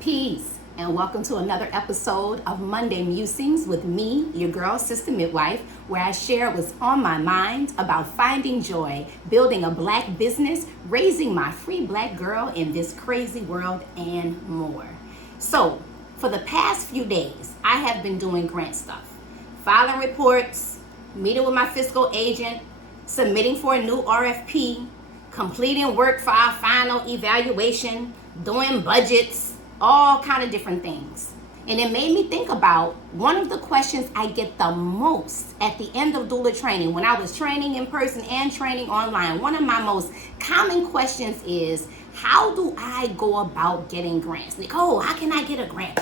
Peace, and welcome to another episode of Monday Musings with me, your girl, Sister Midwife, where I share what's on my mind about finding joy, building a black business, raising my free black girl in this crazy world, and more. So, for the past few days, I have been doing grant stuff, filing reports, meeting with my fiscal agent, submitting for a new RFP, completing work for our final evaluation, doing budgets, all kind of different things. And it made me think about one of the questions I get the most at the end of doula training. When I was training in person and training online, one of my most common questions is, how do I go about getting grants? Nicole, how can I get a grant?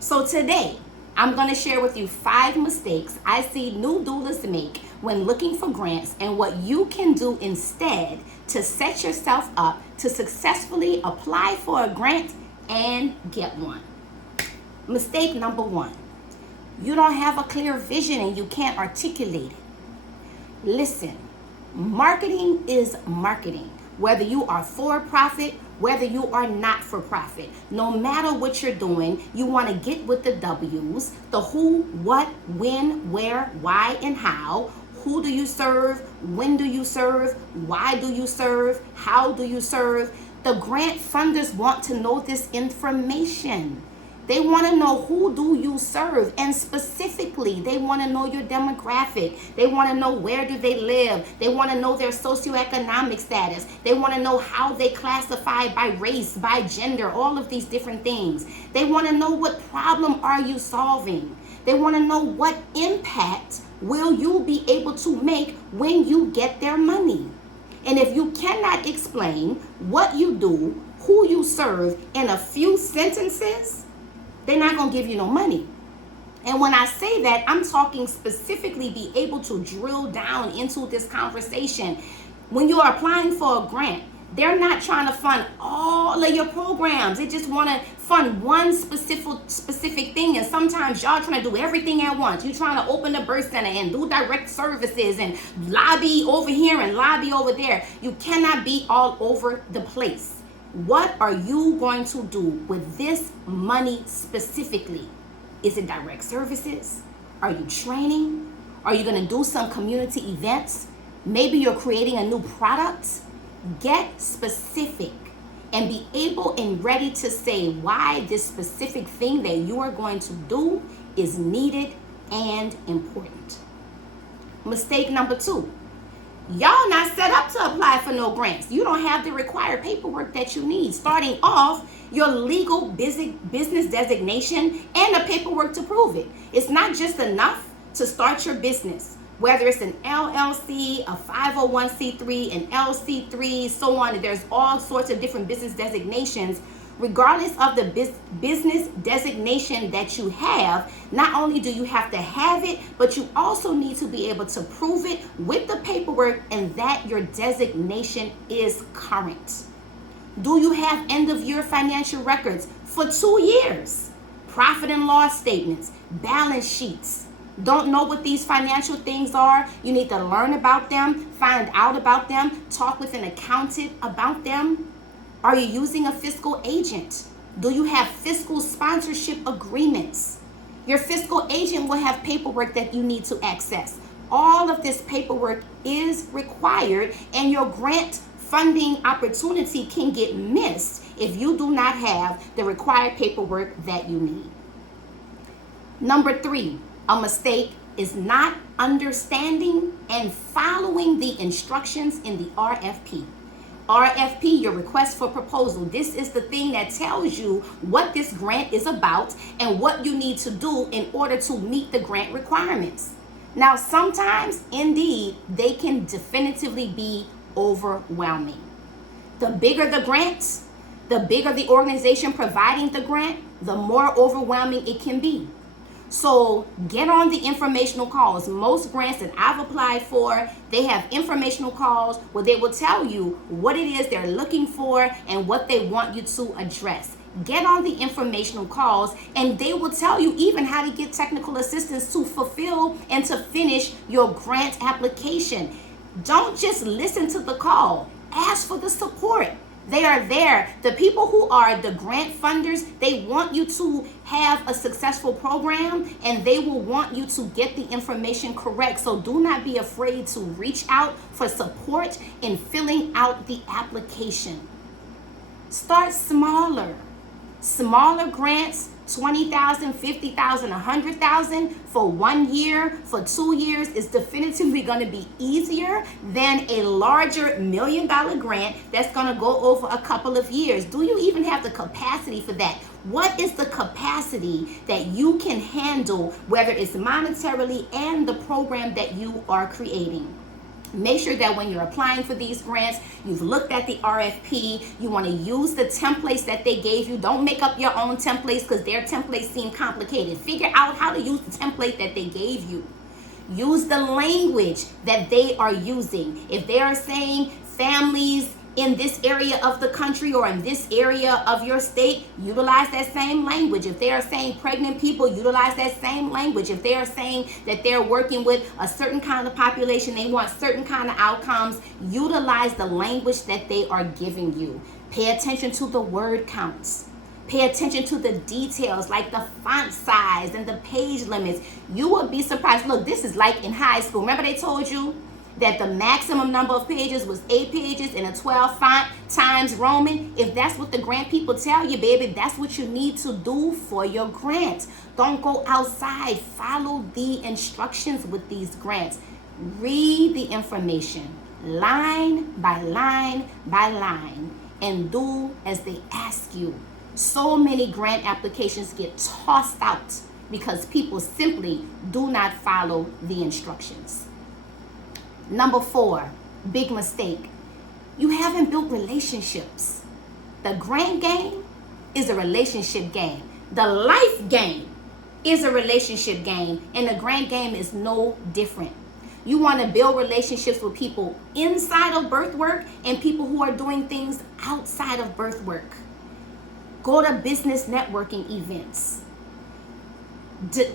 So today, I'm going to share with you 5 mistakes I see new doulas make when looking for grants and what you can do instead to set yourself up to successfully apply for a grant and get one. Mistake number 1, you don't have a clear vision and you can't articulate it. Listen, marketing is marketing. Whether you are for profit, whether you are not for profit, no matter what you're doing, you want to get with the W's, the who, what, when, where, why, and how. Who do you serve? When do you serve? Why do you serve? How do you serve? The grant funders want to know this information. They want to know who do you serve, and specifically, they want to know your demographic. They want to know where do they live. They want to know their socioeconomic status. They want to know how they classify by race, by gender, all of these different things. They want to know what problem are you solving. They want to know what impact will you be able to make when you get their money. And if you cannot explain what you do, who you serve in a few sentences, they're not going to give you no money. And when I say that, I'm talking specifically be able to drill down into this conversation. When you are applying for a grant, they're not trying to fund all of your programs. They just want to fund one specific thing. And sometimes y'all trying to do everything at once. You're trying to open the birth center and do direct services and lobby over here and lobby over there. You cannot be all over the place. What are you going to do with this money specifically? Is it direct services? Are you training? Are you going to do some community events? Maybe you're creating a new product. Get specific and be able and ready to say why this specific thing that you are going to do is needed and important. Mistake number 2. Y'all not set up to apply for no grants. You don't have the required paperwork that you need. Starting off, your legal business designation and the paperwork to prove it. It's not just enough to start your business. Whether it's an LLC, a 501c3, an LC3, so on. There's all sorts of different business designations. Regardless of the business designation that you have, not only do you have to have it, but you also need to be able to prove it with the paperwork and that your designation is current. Do you have end of year financial records for 2 years? Profit and loss statements, balance sheets. Don't know what these financial things are? You need to learn about them, find out about them, talk with an accountant about them. Are you using a fiscal agent? Do you have fiscal sponsorship agreements? Your fiscal agent will have paperwork that you need to access. All of this paperwork is required, and your grant funding opportunity can get missed if you do not have the required paperwork that you need. Number 3, a mistake is not understanding and following the instructions in the RFP. RFP, your request for proposal. This is the thing that tells you what this grant is about and what you need to do in order to meet the grant requirements. Now, sometimes, indeed, they can definitively be overwhelming. The bigger the grant, the bigger the organization providing the grant, the more overwhelming it can be. So get on the informational calls. Most grants that I've applied for, they have informational calls where they will tell you what it is they're looking for and what they want you to address. Get on the informational calls and they will tell you even how to get technical assistance to fulfill and to finish your grant application. Don't just listen to the call. Ask for the support. They are there. The people who are the grant funders, they want you to have a successful program, and they will want you to get the information correct. So do not be afraid to reach out for support in filling out the application. Start smaller. Smaller grants, 20,000, 50,000, 100,000 for 1 year, for 2 years is definitively going to be easier than a larger $1 million grant that's going to go over a couple of years. Do you even have the capacity for that? What is the capacity that you can handle, whether it's monetarily and the program that you are creating? Make sure that when you're applying for these grants, you've looked at the RFP. You want to use the templates that they gave you. Don't make up your own templates because their templates seem complicated. Figure out how to use the template that they gave you. Use the language that they are using. If they are saying families in this area of the country or in this area of your state, utilize that same language. If they are saying pregnant people, utilize that same language. If they are saying that they're working with a certain kind of population, they want certain kind of outcomes, utilize the language that they are giving you. Pay attention to the word counts. Pay attention to the details like the font size and the page limits. You will be surprised. Look, this is like in high school. Remember they told you that the maximum number of pages was 8 pages in a 12 font times Roman? If that's what the grant people tell you, baby, that's what you need to do for your grant. Don't go outside. Follow the instructions with these grants. Read the information line by line by line and do as they ask you. So many grant applications get tossed out because people simply do not follow the instructions. Number 4, big mistake. You haven't built relationships. The grant game is a relationship game. The life game is a relationship game, and the grant game is no different. You want to build relationships with people inside of birth work and people who are doing things outside of birth work. Go to business networking events.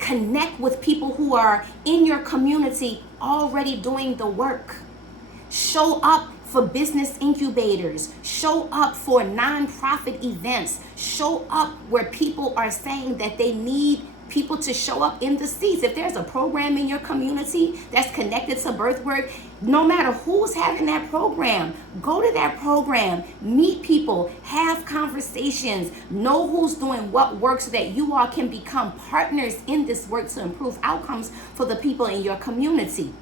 Connect with people who are in your community already doing the work. Show up for business incubators. Show up for nonprofit events. Show up where people are saying that they need people to show up in the seats. If there's a program in your community that's connected to birth work, no matter who's having that program, go to that program, meet people, have conversations, know who's doing what work so that you all can become partners in this work to improve outcomes for the people in your community.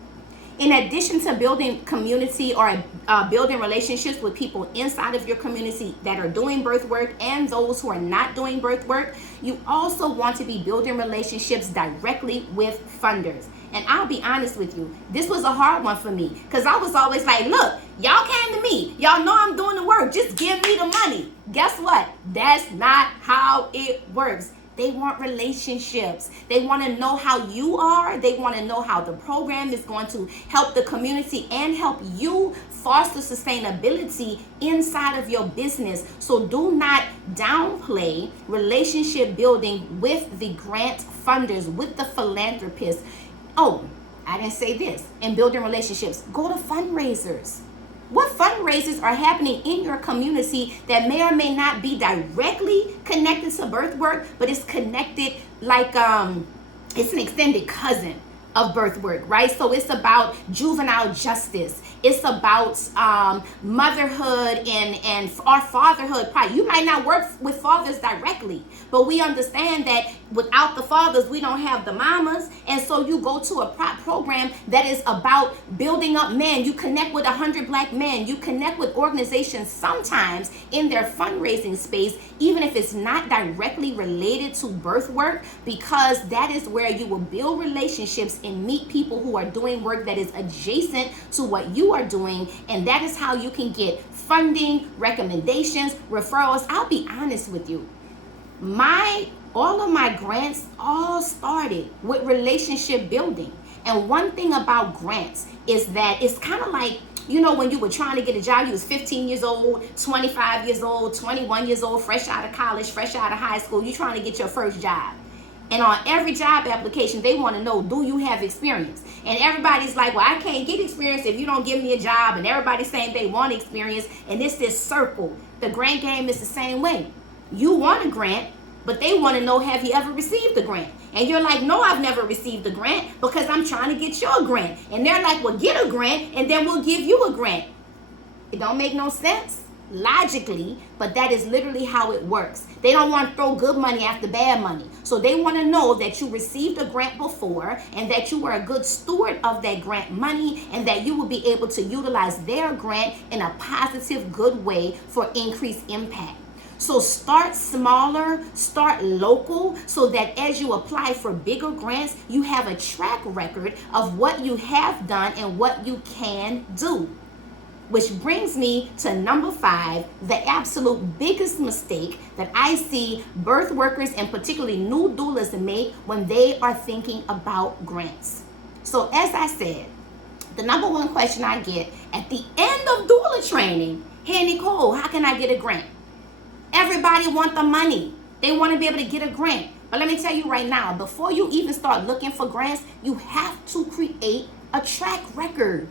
In addition to building community or building relationships with people inside of your community that are doing birth work and those who are not doing birth work, you also want to be building relationships directly with funders. And I'll be honest with you, this was a hard one for me because I was always like, look, y'all came to me. Y'all know I'm doing the work. Just give me the money. Guess what? That's not how it works. They want relationships. They want to know how you are. They want to know how the program is going to help the community and help you foster sustainability inside of your business. So do not downplay relationship building with the grant funders, with the philanthropists. Oh, I didn't say this. In building relationships, go to fundraisers. What fundraisers are happening in your community that may or may not be directly connected to birth work, but it's connected like it's an extended cousin of birth work, right? So it's about juvenile justice. It's about motherhood and our fatherhood part. You might not work with fathers directly, but we understand that without the fathers, we don't have the mamas. And so you go to a program that is about building up men. You connect with 100 Black men. You connect with organizations sometimes in their fundraising space, even if it's not directly related to birth work, because that is where you will build relationships and meet people who are doing work that is adjacent to what you are doing. And that is how you can get funding, recommendations, referrals. I'll be honest with you. All of my grants all started with relationship building. And one thing about grants is that it's kind of like, you know, when you were trying to get a job, you was 15 years old, 25 years old, 21 years old, fresh out of college, fresh out of high school, you're trying to get your first job. And on every job application, they want to know, do you have experience? And everybody's like, well, I can't get experience if you don't give me a job. And everybody's saying they want experience. And it's this circle. The grant game is the same way. You want a grant, but they want to know, have you ever received a grant? And you're like, no, I've never received a grant because I'm trying to get your grant. And they're like, well, get a grant and then we'll give you a grant. It don't make no sense logically, but that is literally how it works. They don't want to throw good money after bad money. So they want to know that you received a grant before and that you were a good steward of that grant money and that you will be able to utilize their grant in a positive, good way for increased impact. So start smaller, start local, so that as you apply for bigger grants, you have a track record of what you have done and what you can do. Which brings me to number 5, the absolute biggest mistake that I see birth workers and particularly new doulas make when they are thinking about grants. So as I said, the number one question I get at the end of doula training, hey Nicole, how can I get a grant? Everybody want the money. They want to be able to get a grant. But let me tell you right now, before you even start looking for grants, you have to create a track record.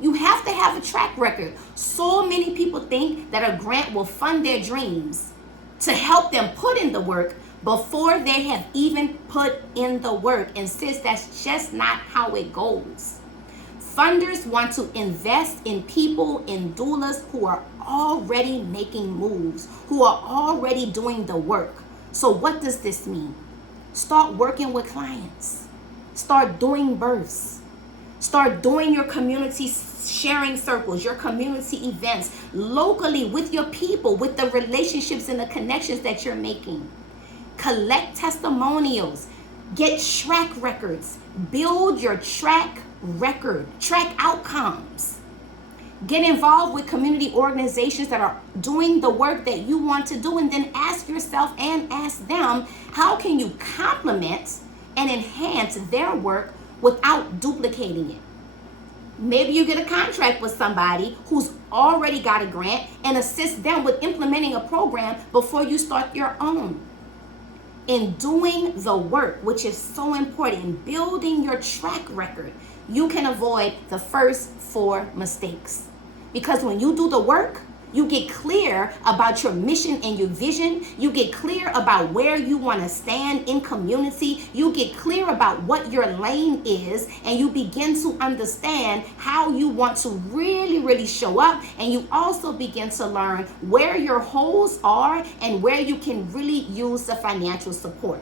You have to have a track record. So many people think that a grant will fund their dreams to help them put in the work before they have even put in the work. And sis, that's just not how it goes. Funders want to invest in people, in doulas who are already making moves, who are already doing the work. So what does this mean? Start working with clients. Start doing births. Start doing your community sharing circles, your community events locally with your people, with the relationships and the connections that you're making. Collect testimonials, get track records, build your track record, track outcomes. Get involved with community organizations that are doing the work that you want to do, and then ask yourself and ask them, how can you complement and enhance their work without duplicating it? Maybe you get a contract with somebody who's already got a grant and assist them with implementing a program before you start your own. In doing the work, which is so important, in building your track record, you can avoid the first 4 mistakes. Because when you do the work, you get clear about your mission and your vision. You get clear about where you want to stand in community. You get clear about what your lane is, and you begin to understand how you want to really, really show up. And you also begin to learn where your holes are and where you can really use the financial support.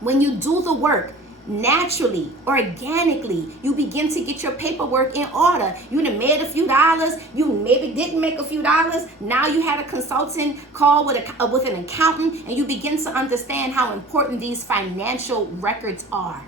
When you do the work, naturally, organically, you begin to get your paperwork in order. You done made a few dollars, you maybe didn't make a few dollars, now you had a consultant call with an accountant, and you begin to understand how important these financial records are.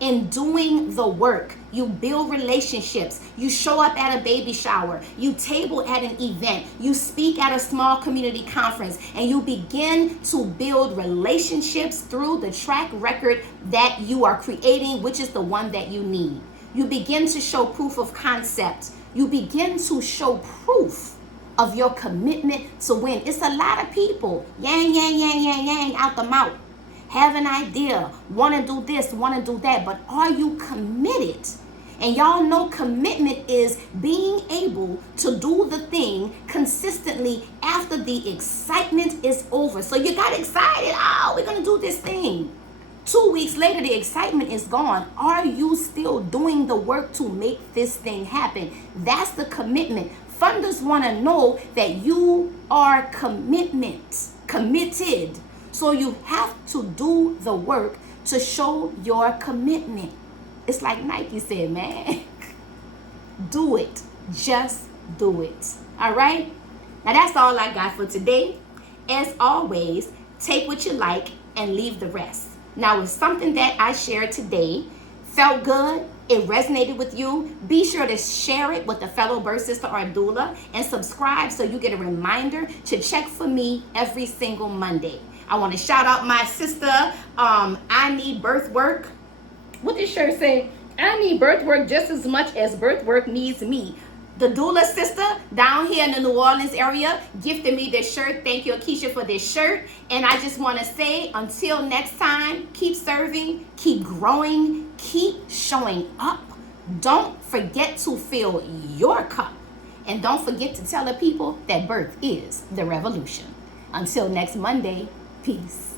In doing the work, you build relationships, you show up at a baby shower, you table at an event, you speak at a small community conference, and you begin to build relationships through the track record that you are creating, which is the one that you need. You begin to show proof of concept. You begin to show proof of your commitment to win. It's a lot of people, yang out the mouth. Have an idea, want to do this, want to do that, but are you committed? And y'all know commitment is being able to do the thing consistently after the excitement is over. So you got excited, oh, we're going to do this thing. 2 weeks later, the excitement is gone. Are you still doing the work to make this thing happen? That's the commitment. Funders want to know that you are committed. So you have to do the work to show your commitment. It's like Nike said, man, do it. Just do it. All right? Now that's all I got for today. As always, take what you like and leave the rest. Now, if something that I shared today felt good, it resonated with you, be sure to share it with a fellow birth sister or doula and subscribe so you get a reminder to check for me every single Monday. I want to shout out my sister, I Need Birth Work. What did shirt say? I need birth work just as much as birth work needs me. The Doulas sister down here in the New Orleans area gifted me this shirt. Thank you, Akeisha, for this shirt. And I just want to say, until next time, keep serving, keep growing, keep showing up. Don't forget to fill your cup. And don't forget to tell the people that birth is the revolution. Until next Monday, peace.